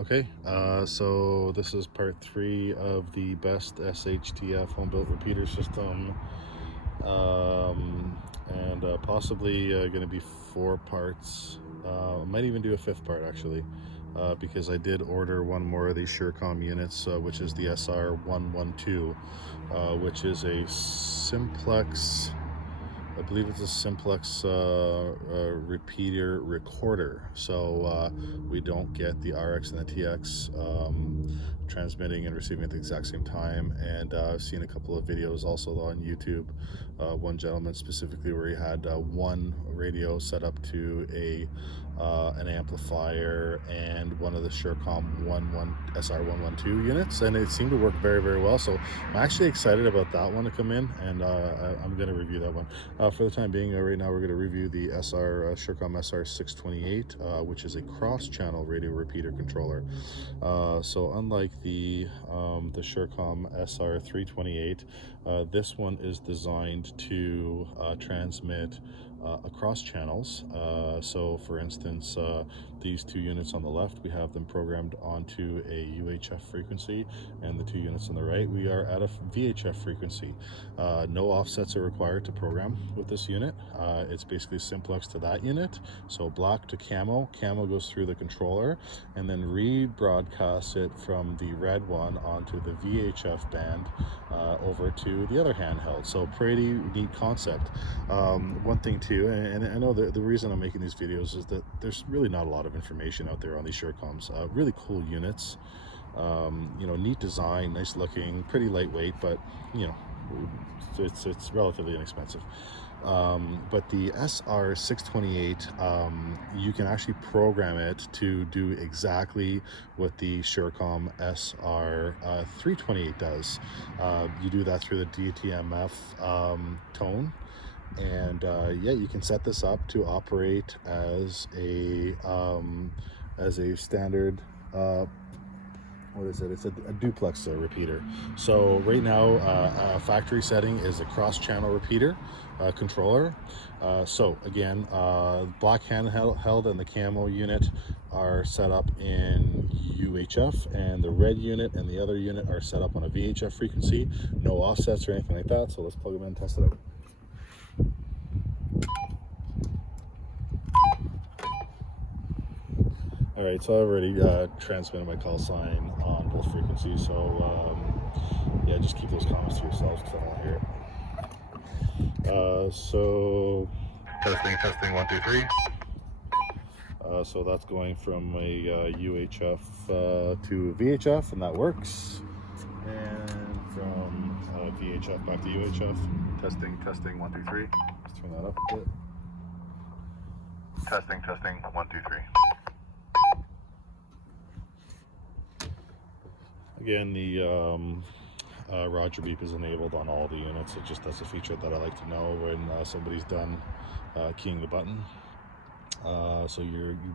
Okay, so this is part 3 of the best SHTF home-built repeater system, and possibly going to be 4 parts. I might even do a 5th part actually, because I did order one more of these Surecom units, which is the SR-112, which is a Simplex. I believe it's a Simplex repeater recorder, so we don't get the RX and the TX transmitting and receiving at the exact same time. And I've seen a couple of videos also on YouTube, one gentleman specifically where he had one radio set up to an amplifier and one of the Surecom SR-112 units, and it seemed to work very, very well. So I'm actually excited about that one to come in, and I'm going to review that one. For the time being, right now we're going to review the Surecom SR-628, which is a cross-channel radio repeater controller. So unlike the Surecom SR-328, this one is designed to transmit across channels. So for instance, these 2 units on the left, we have them programmed onto a UHF frequency, and the 2 units on the right, we are at a VHF frequency. No offsets are required to program with this unit. It's basically simplex to that unit, so black to camo goes through the controller and then rebroadcasts it from the red one onto the VHF band over to the other handheld. So pretty neat concept. One thing too, and I know the reason I'm making these videos is that there's really not a lot of information out there on these Surecoms. Really cool units, neat design, nice looking, pretty lightweight, but it's relatively inexpensive. But the SR-628, you can actually program it to do exactly what the Surecom SR-328 does. You do that through the DTMF tone, and yeah, you can set this up to operate as a standard what is it? It's a duplex repeater. So right now, factory setting is a cross-channel repeater controller. So again, black handheld and the camo unit are set up in UHF, and the red unit and the other unit are set up on a VHF frequency. No offsets or anything like that. So let's plug them in and test it out. All right, so I already transmitted my call sign on both frequencies, so yeah, just keep those comments to yourselves because I don't hear it. So testing 1 2 3. So that's going from a UHF to VHF, and that works. And from VHF back to UHF. Testing 1 2 3. Let's turn that up a bit. Testing 1 2 3. Again, the Roger beep is enabled on all the units. That's a feature that I like to know when somebody's done keying the button. So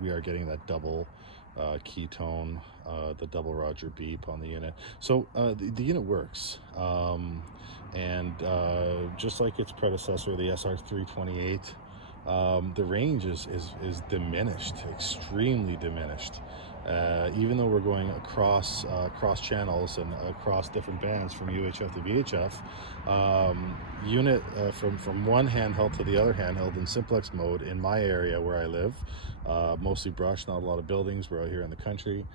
we are getting that double key tone, the double Roger beep on the unit. So the unit works, and just like its predecessor, the SR-328, the range is diminished, extremely diminished. Even though we're going across channels and across different bands from UHF to VHF, unit from one handheld to the other handheld in simplex mode in my area where I live, mostly brush, not a lot of buildings. We're out here in the country,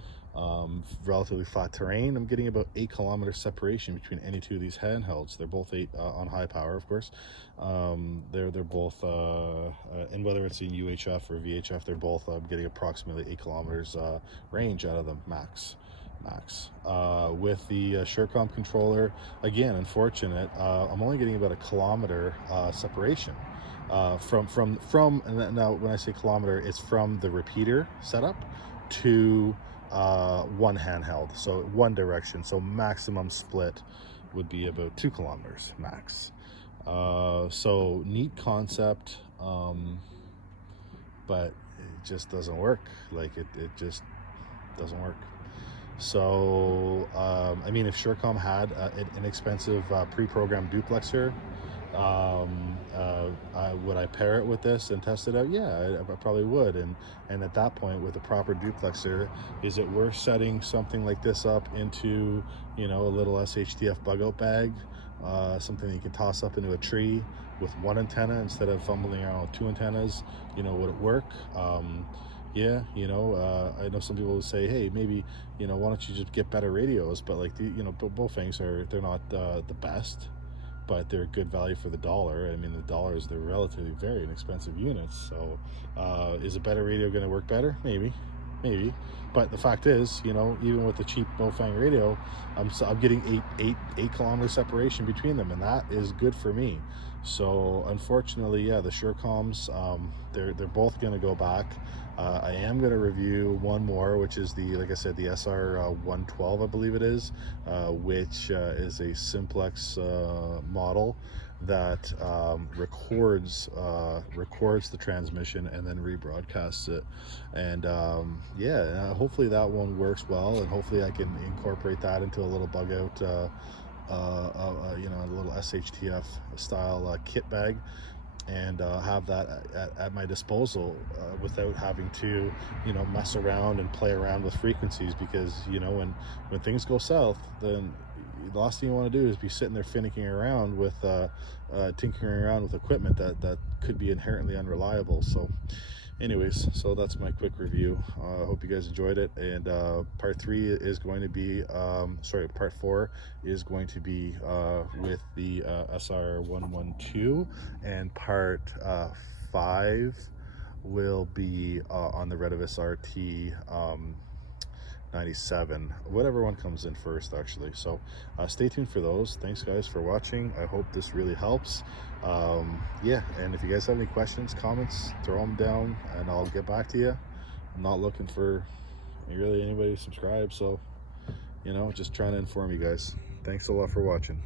relatively flat terrain. I'm getting about 8 kilometer separation between any 2 of these handhelds. They're both 8 on high power, of course. They're both and whether it's in UHF or VHF, they're both getting approximately 8 kilometers range out of them max. With the Surecom controller, again, unfortunate, I'm only getting about 1 kilometer separation from and now when I say kilometer, it's from the repeater setup to one handheld, so one direction. So maximum split would be about 2 kilometers max. So neat concept, but it just doesn't work. Like it just doesn't work. So I mean, if Surecom had an inexpensive pre-programmed duplexer, Would I pair it with this and test it out? Yeah, I probably would. And at that point, with a proper duplexer, is it worth setting something like this up into, you know, a little SHTF bug out bag, something that you can toss up into a tree with one antenna instead of fumbling around with two antennas? You know, would it work? Yeah, you know, I know some people will say, hey, maybe, you know, why don't you just get better radios? But like, you know, both things they're not the best, but they're good value for the dollar. I mean, the dollars, they're relatively very inexpensive units. So is a better radio going to work better? Maybe. But the fact is, you know, even with the cheap Bofang radio, I'm getting eight kilometer separation between them, and that is good for me. So unfortunately, yeah, the Surecoms, they're both going to go back. I am going to review one more, which is like I said, the SR-112, I believe it is, which is a Simplex model that records the transmission and then rebroadcasts it. And yeah, hopefully that one works well, and hopefully I can incorporate that into a little bug out, you know, a little SHTF style kit bag, and have that at my disposal without having to, you know, mess around and play around with frequencies. Because, you know, when things go south, then the last thing you want to do is be sitting there finicking around with tinkering around with equipment that could be inherently unreliable. So anyways, so that's my quick review. I hope you guys enjoyed it. And part 3 is going to be part 4 is going to be with the SR-112, and part 5 will be on the Retevis RT 97, whatever one comes in first, actually. So stay tuned for those. Thanks guys for watching. I hope this really helps. Yeah, and if you guys have any questions, comments, throw them down and I'll get back to you. I'm not looking for really anybody to subscribe, so, you know, just trying to inform you guys. Thanks a lot for watching.